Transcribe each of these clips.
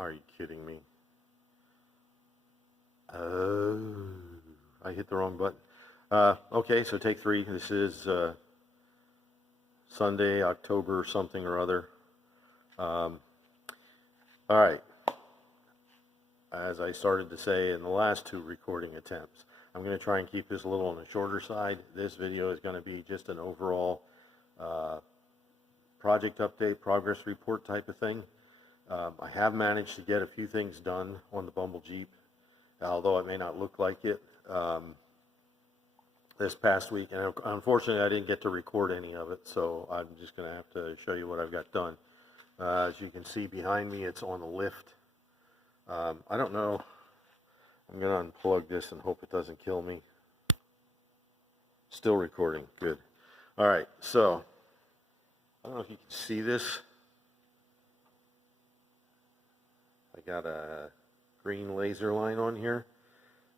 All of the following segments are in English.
Are you kidding me? Oh, I hit the wrong button. Okay, so take three. This is Sunday, October something or other. All right. As I started to say in the last two recording attempts, I'm going to try and keep this a little on the shorter side. This video is going to be just an overall project update, progress report type of thing. I have managed to get a few things done on the Bumble Jeep, although it may not look like it, this past week. And unfortunately, I didn't get to record any of it, so I'm just going to have to show you what I've got done. As you can see behind me, it's on the lift. I don't know. I'm going to unplug this and hope it doesn't kill me. Still recording. Good. All right, so I don't know if you can see this. I got a green laser line on here.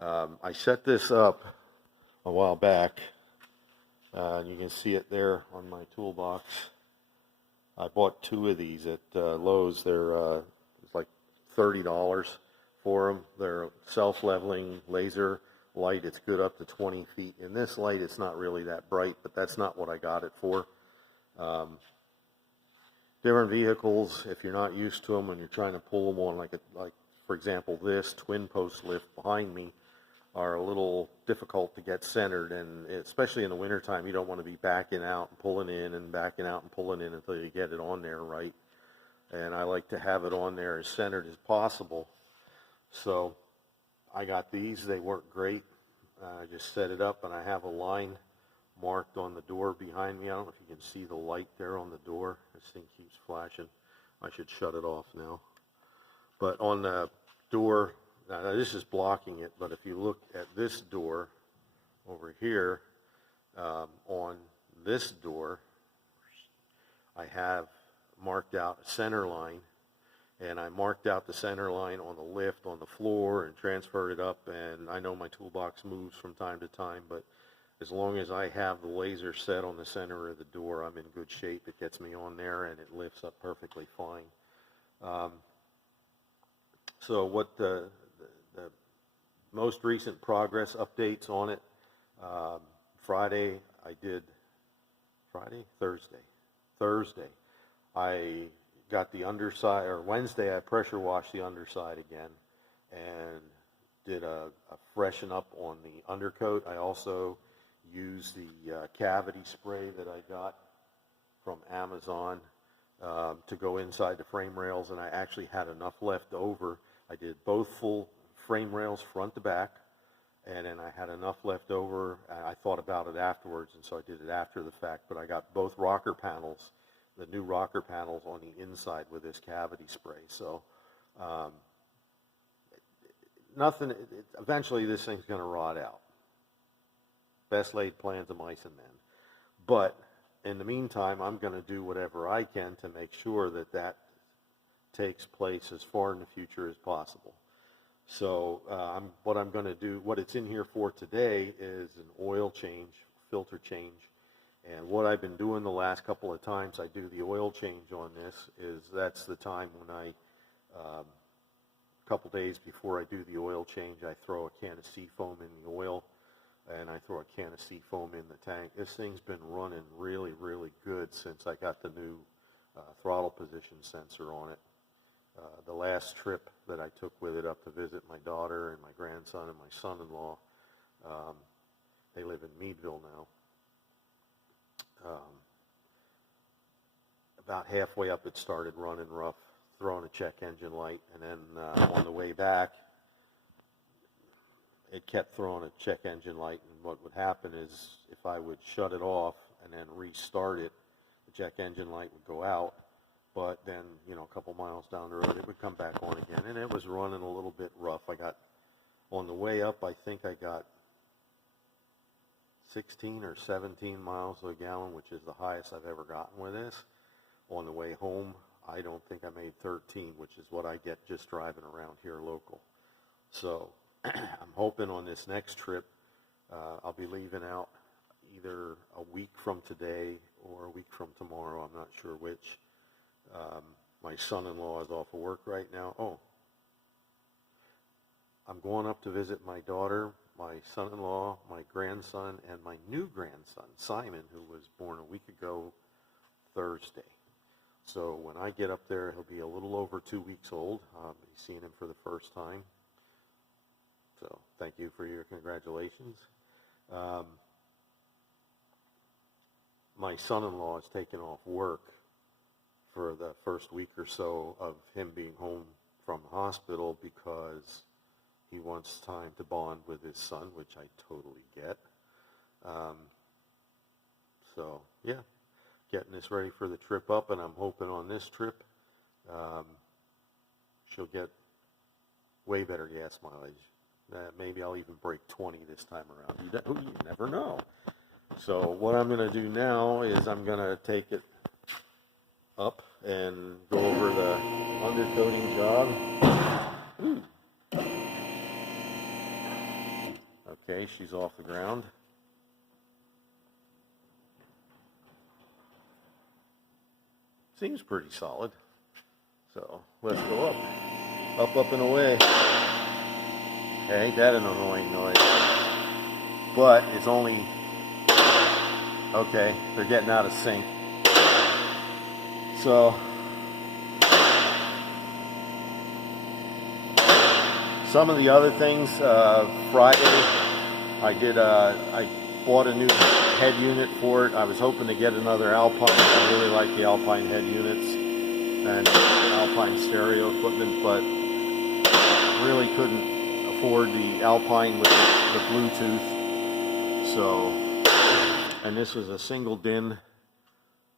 I set this up a while back, and you can see it there on my toolbox. I bought two of these at Lowe's. They're it's like $30 for them. They're self-leveling laser light. It's good up to 20 feet. In this light, it's not really that bright, but that's not what I got it for. Different vehicles, if you're not used to them and you're trying to pull them on, like for example, this twin post lift behind me, are a little difficult to get centered, and especially in the wintertime, you don't want to be backing out and pulling in and backing out and pulling in until you get it on there right. And I like to have it on there as centered as possible. So I got these. They work great. I just set it up, and I have a line marked on the door behind me. I don't know if you can see the light there on the door. This thing keeps flashing. I should shut it off now. But on the door, now this is blocking it, but if you look at this door over here, on this door, I have marked out a center line, and I marked out the center line on the lift on the floor and transferred it up. And I know my toolbox moves from time to time, but as long as I have the laser set on the center of the door, I'm in good shape. It gets me on there, and it lifts up perfectly fine. So what the most recent progress updates on it, Thursday, I got the underside, or Wednesday I pressure washed the underside again and did a freshen up on the undercoat. I also used the cavity spray that I got from Amazon to go inside the frame rails, and I actually had enough left over. I did both full frame rails front to back, and then I had enough left over. I thought about it afterwards, and so I did it after the fact, but I got both rocker panels, the new rocker panels, on the inside with this cavity spray. So eventually this thing's going to rot out. Best laid plans of mice and men. But in the meantime, I'm going to do whatever I can to make sure that that takes place as far in the future as possible. So what I'm going to do, what it's in here for today, is an oil change, filter change. And what I've been doing the last couple of times I do the oil change on this is that's the time when I, a couple days before I do the oil change, I throw a can of seafoam in the oil, and I throw a can of seafoam in the tank. This thing's been running really, really good since I got the new throttle position sensor on it. The last trip that I took with it up to visit my daughter and my grandson and my son-in-law, they live in Meadville now. About halfway up it started running rough, throwing a check engine light, and then on the way back, it kept throwing a check engine light, and what would happen is if I would shut it off and then restart it, the check engine light would go out, but then, a couple miles down the road, it would come back on again, and it was running a little bit rough. On the way up, I think I got 16 or 17 miles a gallon, which is the highest I've ever gotten with this. On the way home, I don't think I made 13, which is what I get just driving around here local. So I'm hoping on this next trip, I'll be leaving out either a week from today or a week from tomorrow. I'm not sure which. My son-in-law is off of work right now. Oh, I'm going up to visit my daughter, my son-in-law, my grandson, and my new grandson, Simon, who was born a week ago Thursday. So when I get up there, he'll be a little over 2 weeks old. I'll be seeing him for the first time. So thank you for your congratulations. My son-in-law has taken off work for the first week or so of him being home from the hospital because he wants time to bond with his son, which I totally get. So, yeah, getting this ready for the trip up, and I'm hoping on this trip she'll get way better gas mileage. Maybe I'll even break 20 this time around. You never know. So what I'm going to do now is I'm going to take it up and go over the undercoating job. Okay, she's off the ground. Seems pretty solid. So let's go up. Up and away. Okay, ain't that an annoying noise? But it's only... Okay, they're getting out of sync. So, some of the other things, Friday, I bought a new head unit for it. I was hoping to get another Alpine. I really like the Alpine head units and Alpine stereo equipment, but really couldn't afford the Alpine with the Bluetooth. So, and this was a single DIN,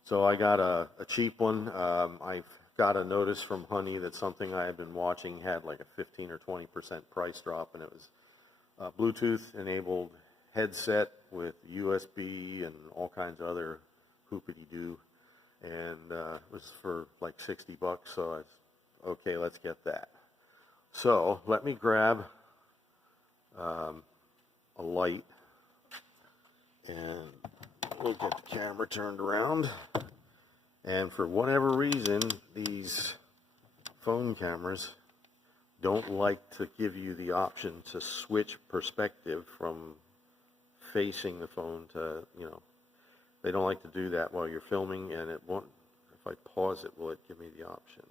so I got a cheap one. I got a notice from Honey that something I had been watching had like a 15 or 20% price drop, and it was a Bluetooth enabled headset with USB and all kinds of other hoopity-doo, and it was for like $60, so I was, okay, let's get that. So let me grab a light, and we'll get the camera turned around. And for whatever reason, these phone cameras don't like to give you the option to switch perspective from facing the phone to, they don't like to do that while you're filming, and it won't, if I pause it, will it give me the option?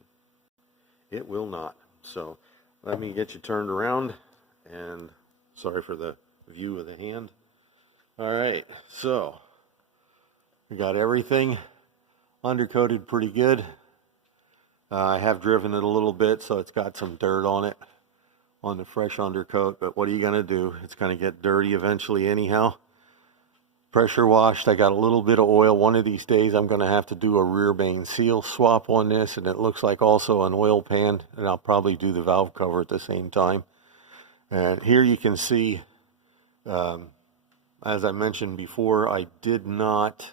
It will not. So let me get you turned around, and sorry for the view of the hand. All right, so we got everything undercoated pretty good. I have driven it a little bit, so it's got some dirt on it, on the fresh undercoat, but what are you going to do? It's going to get dirty eventually anyhow. Pressure washed. I got a little bit of oil. One of these days I'm going to have to do a rear main seal swap on this, and it looks like also an oil pan, and I'll probably do the valve cover at the same time. And here you can see, as I mentioned before, I did not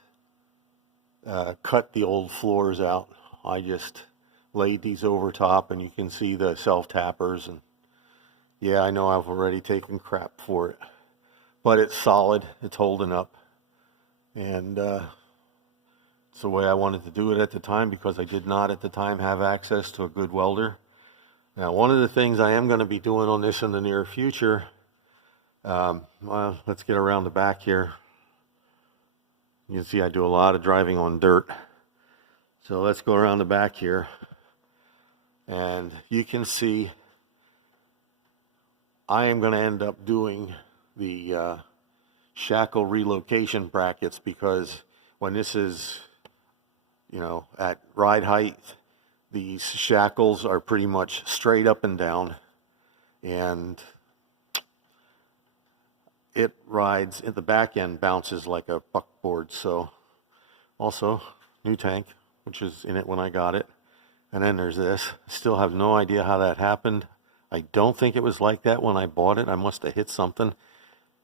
cut the old floors out. I just laid these over top, and you can see the self-tappers, and yeah, I know I've already taken crap for it, but it's solid, it's holding up, and it's the way I wanted to do it at the time, because I did not at the time have access to a good welder. Now, one of the things I am going to be doing on this in the near future, well, let's get around the back here. You can see I do a lot of driving on dirt. So let's go around the back here. And you can see I am going to end up doing the shackle relocation brackets, because when this is, at ride height, these shackles are pretty much straight up and down, and it rides at the back end, bounces like a buckboard. So also new tank, which is in it when I got it. And then there's this. Still have no idea how that happened. I don't think it was like that when I bought it. I must have hit something.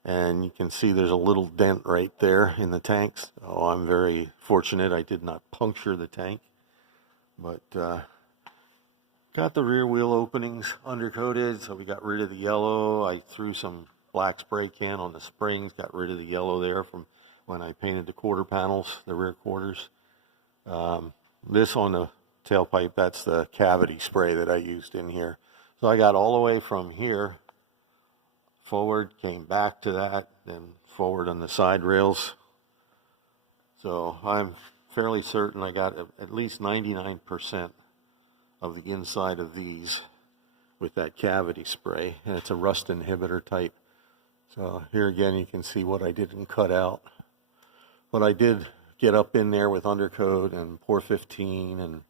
And you can see there's a little dent right there in the tanks. Oh, I'm very fortunate I did not puncture the tank. But got the rear wheel openings undercoated, so we got rid of the yellow. I threw some black spray can on the springs, got rid of the yellow there from when I painted the quarter panels, the rear quarters. This on the tailpipe, that's the cavity spray that I used in here. So I got all the way from here forward, came back to that, then forward on the side rails. So I'm fairly certain I got at least 99% of the inside of these with that cavity spray, and it's a rust inhibitor type. So here again you can see what I didn't cut out. But I did get up in there with undercoat and pour 15, and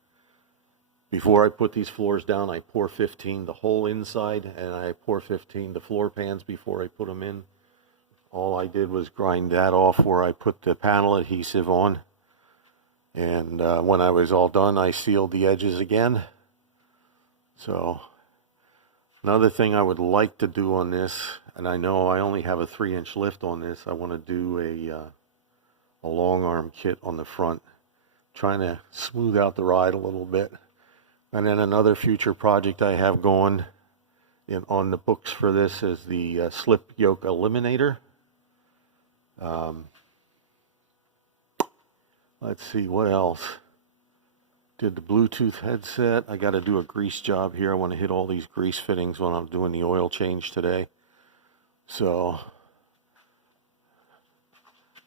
before I put these floors down I pour 15 the whole inside, and I pour 15 the floor pans before I put them in. All I did was grind that off where I put the panel adhesive on, and when I was all done I sealed the edges again. So another thing I would like to do on this, and I know I only have a 3-inch lift on this, I want to do a long arm kit on the front, trying to smooth out the ride a little bit. And then another future project I have going on the books for this is the slip yoke eliminator. Let's see, what else? Did the Bluetooth headset. I got to do a grease job here. I want to hit all these grease fittings when I'm doing the oil change today. So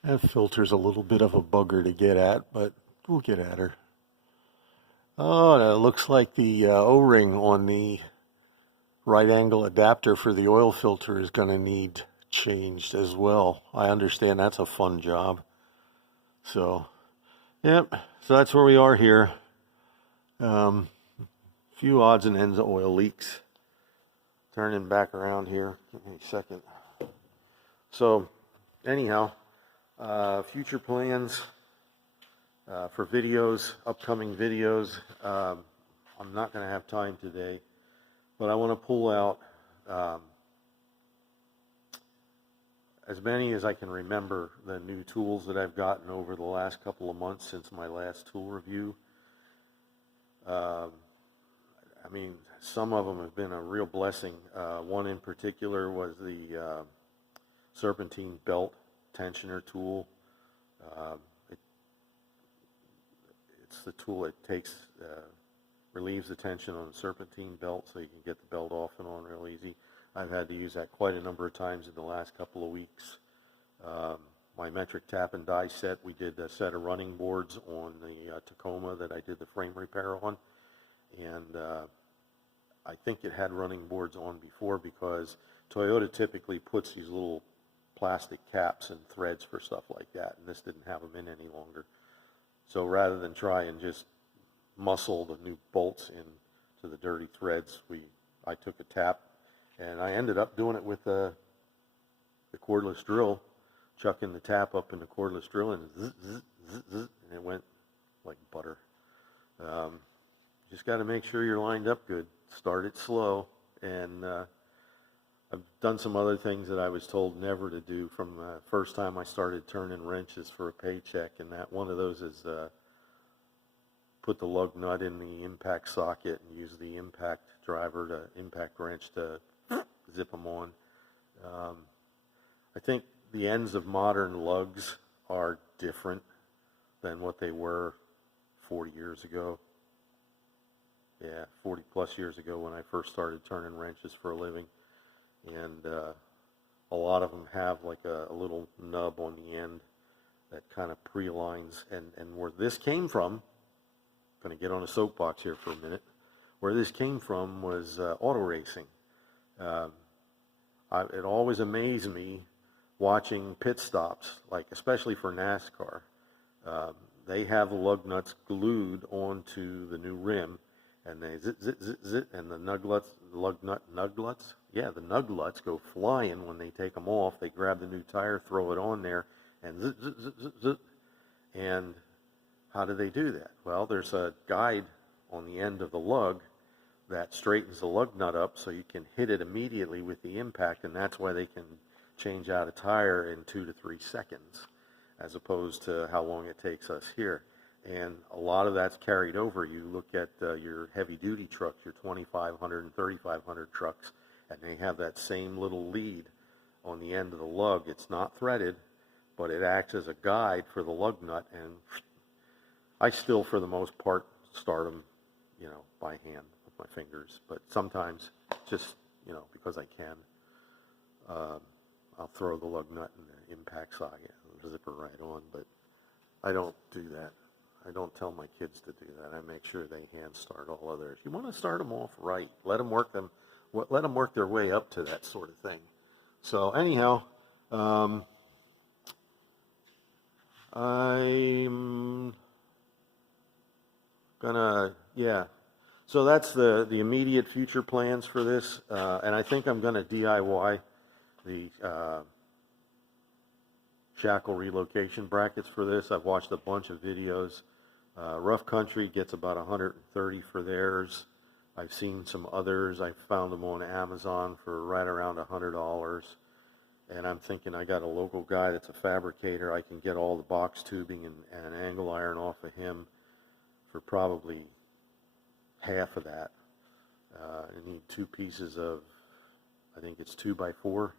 that filter's a little bit of a bugger to get at, but we'll get at her. Oh, and it looks like the O-ring on the right angle adapter for the oil filter is going to need changed as well. I understand that's a fun job. So, yep, so that's where we are here. Few odds and ends of oil leaks. Turning back around here, give me a second. So, anyhow, future plans for videos, upcoming videos. I'm not going to have time today, but I want to pull out as many as I can remember the new tools that I've gotten over the last couple of months since my last tool review. I mean, some of them have been a real blessing. One in particular was the serpentine belt tensioner tool. It's the tool that relieves the tension on the serpentine belt so you can get the belt off and on real easy. I've had to use that quite a number of times in the last couple of weeks. My metric tap and die set, we did a set of running boards on the Tacoma that I did the frame repair on. And I think it had running boards on before because Toyota typically puts these little plastic caps and threads for stuff like that, and this didn't have them in any longer. So rather than try and just muscle the new bolts into the dirty threads, I took a tap, and I ended up doing it with the cordless drill, chucking the tap up in the cordless drill, and zzz, zzz, zzz, zzz, and it went like butter. Just got to make sure you're lined up good. Start it slow, and I've done some other things that I was told never to do from the first time I started turning wrenches for a paycheck, and that one of those is put the lug nut in the impact socket and use the impact wrench to zip them on. I think the ends of modern lugs are different than what they were 40 years ago. Yeah, 40 plus years ago when I first started turning wrenches for a living. And a lot of them have like a little nub on the end that kind of pre-aligns. And where this came from, I'm going to get on a soapbox here for a minute, where this came from was auto racing. It always amazed me watching pit stops, like especially for NASCAR. They have the lug nuts glued onto the new rim, and they zit, zit, zit, zit, and the nuglets, the nuglets go flying when they take them off. They grab the new tire, throw it on there, and zit, zit, zit, zit, zit. And how do they do that? Well, there's a guide on the end of the lug that straightens the lug nut up so you can hit it immediately with the impact, and that's why they can change out a tire in 2 to 3 seconds, as opposed to how long it takes us here. And a lot of that's carried over. You look at your heavy-duty trucks, your 2500 and 3500 trucks, and they have that same little lead on the end of the lug. It's not threaded, but it acts as a guide for the lug nut. And I still, for the most part, start them, by hand with my fingers. But sometimes just, because I can. I'll throw the lug nut in the impact socket and zip her right on, but I don't do that. I don't tell my kids to do that. I make sure they hand start all of theirs. You want to start them off right. Let them work their way up to that sort of thing. So anyhow, I'm gonna. So that's the immediate future plans for this, and I think I'm gonna DIY the shackle relocation brackets for this. I've watched a bunch of videos. Rough Country gets about 130 for theirs. I've seen some others. I found them on Amazon for right around $100. And I'm thinking I got a local guy that's a fabricator. I can get all the box tubing and angle iron off of him for probably half of that. I need 2 pieces of, I think it's 2x4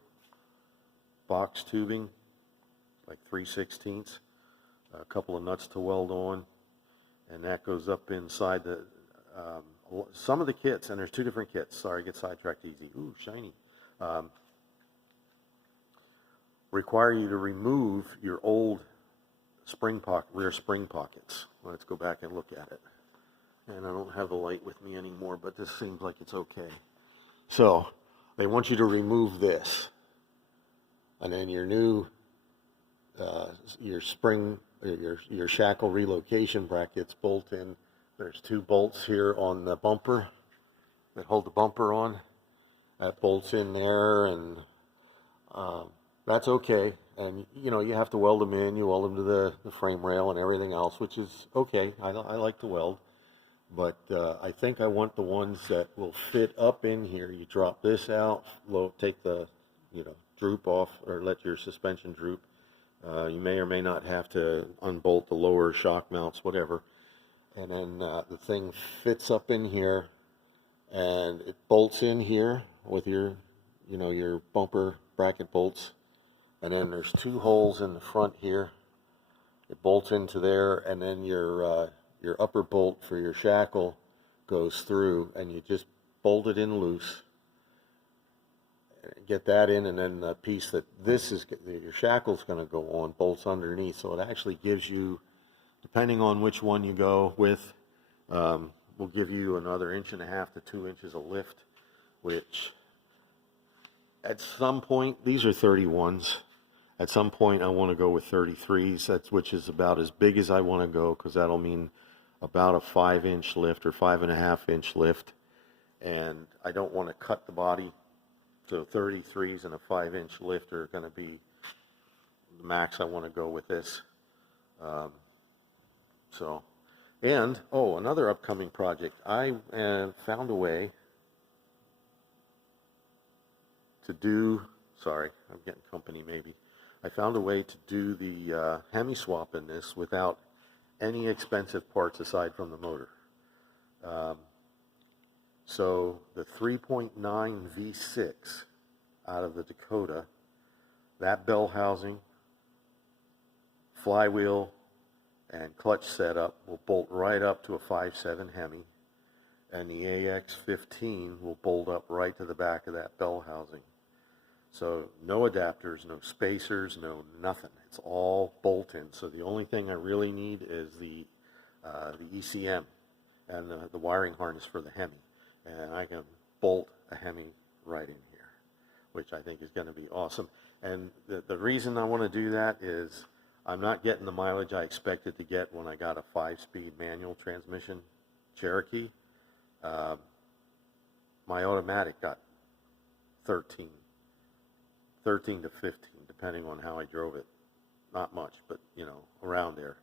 box tubing, like 3/16, a couple of nuts to weld on, and that goes up inside the, some of the kits, and there's 2 different kits. Sorry, get sidetracked easy. Ooh, shiny. Require you to remove your old rear spring pockets. Let's go back and look at it. And I don't have the light with me anymore, but this seems like it's okay. So they want you to remove this, and then your new your shackle relocation brackets bolt in. There's 2 bolts here on the bumper that hold the bumper on. That bolts in there, and that's okay. And you have to weld them in. You weld them to the frame rail and everything else, which is okay. I like to weld, but I think I want the ones that will fit up in here. You drop this out, take the droop off, or let your suspension droop. You may or may not have to unbolt the lower shock mounts, whatever. And then the thing fits up in here, and it bolts in here with your bumper bracket bolts. And then there's 2 holes in the front here. It bolts into there, and then your upper bolt for your shackle goes through, and you just bolt it in loose. Get that in, and then the piece that your shackle's going to go on bolts underneath. So it actually gives you, depending on which one you go with, will give you another 1.5 to 2 inches of lift, which at some point, these are 31s. At some point, I want to go with 33s, which is about as big as I want to go, because that'll mean about a 5-inch lift or 5.5-inch lift. And I don't want to cut the body. So 33s and a 5-inch lift are going to be the max I want to go with this. Another upcoming project. I found a way to do, sorry, I'm getting company maybe. I found a way to do the Hemi swap in this without any expensive parts aside from the motor. So the 3.9 V6 out of the Dakota, that bell housing, flywheel, and clutch setup will bolt right up to a 5.7 Hemi, and the AX15 will bolt up right to the back of that bell housing. So no adapters, no spacers, no nothing. It's all bolt-in. So the only thing I really need is the ECM and the wiring harness for the Hemi. And I can bolt a Hemi right in here, which I think is going to be awesome. And the reason I want to do that is I'm not getting the mileage I expected to get when I got a 5-speed manual transmission Cherokee. My automatic got 13 to 15, depending on how I drove it. Not much, but around there.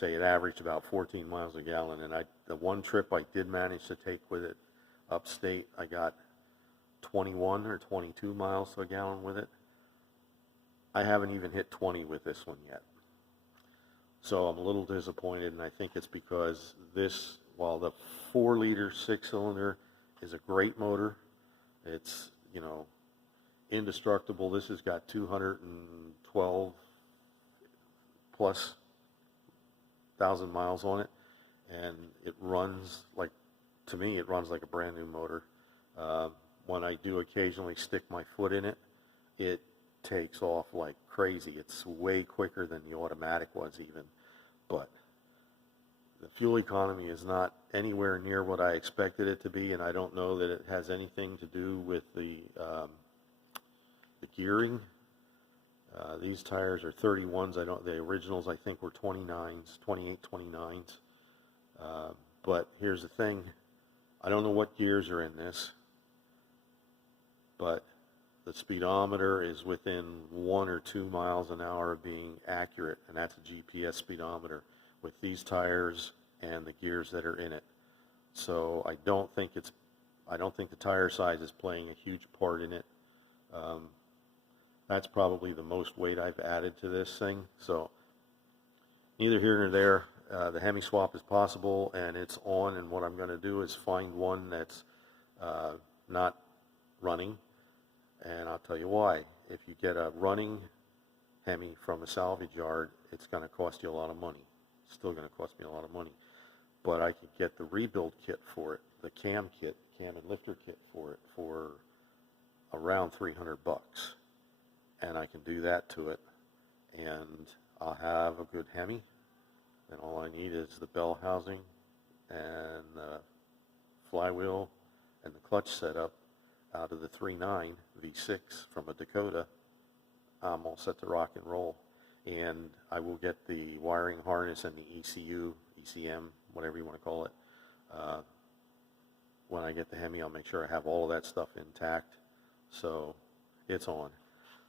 Say it averaged about 14 miles a gallon, and the one trip I did manage to take with it upstate, I got 21 or 22 miles a gallon with it. I haven't even hit 20 with this one yet. So I'm a little disappointed, and I think it's because this, while the 4-liter 6-cylinder is a great motor, it's, indestructible. This has got 212 plus thousand miles on it, and it runs like, to me, it runs like a brand new motor. when I do occasionally stick my foot in it, it takes off like crazy. It's way quicker than the automatic was even. But the fuel economy is not anywhere near what I expected it to be, and I don't know that it has anything to do with the gearing. These tires are 31s. The originals I think were 29s, 28, 29s. But here's the thing. I don't know what gears are in this, but the speedometer is within 1 or 2 miles an hour of being accurate, and that's a GPS speedometer with these tires and the gears that are in it. So I don't think the tire size is playing a huge part in it. That's probably the most weight I've added to this thing. So neither here nor there. The Hemi swap is possible, and it's on, and what I'm going to do is find one that's not running, and I'll tell you why. If you get a running Hemi from a salvage yard, it's going to cost you a lot of money. It's still going to cost me a lot of money. But I could get the rebuild kit for it, the cam and lifter kit for it, for around $300. And I can do that to it, and I'll have a good Hemi, and all I need is the bell housing and the flywheel and the clutch setup out of the 3.9 V6 from a Dakota. I'm all set to rock and roll, and I will get the wiring harness and the ECU, ECM, whatever you want to call it. When I get the Hemi, I'll make sure I have all of that stuff intact, so it's on.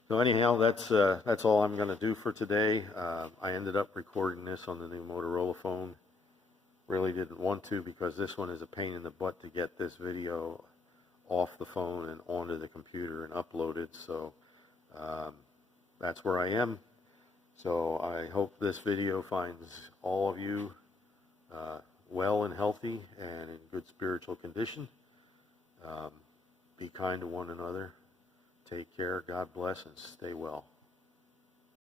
So anyhow, that's all I'm going to do for today. I ended up recording this on the new Motorola phone. Really didn't want to, because this one is a pain in the butt to get this video off the phone and onto the computer and uploaded. So that's where I am. So I hope this video finds all of you well and healthy and in good spiritual condition. Be kind to one another. Take care, God bless, and stay well.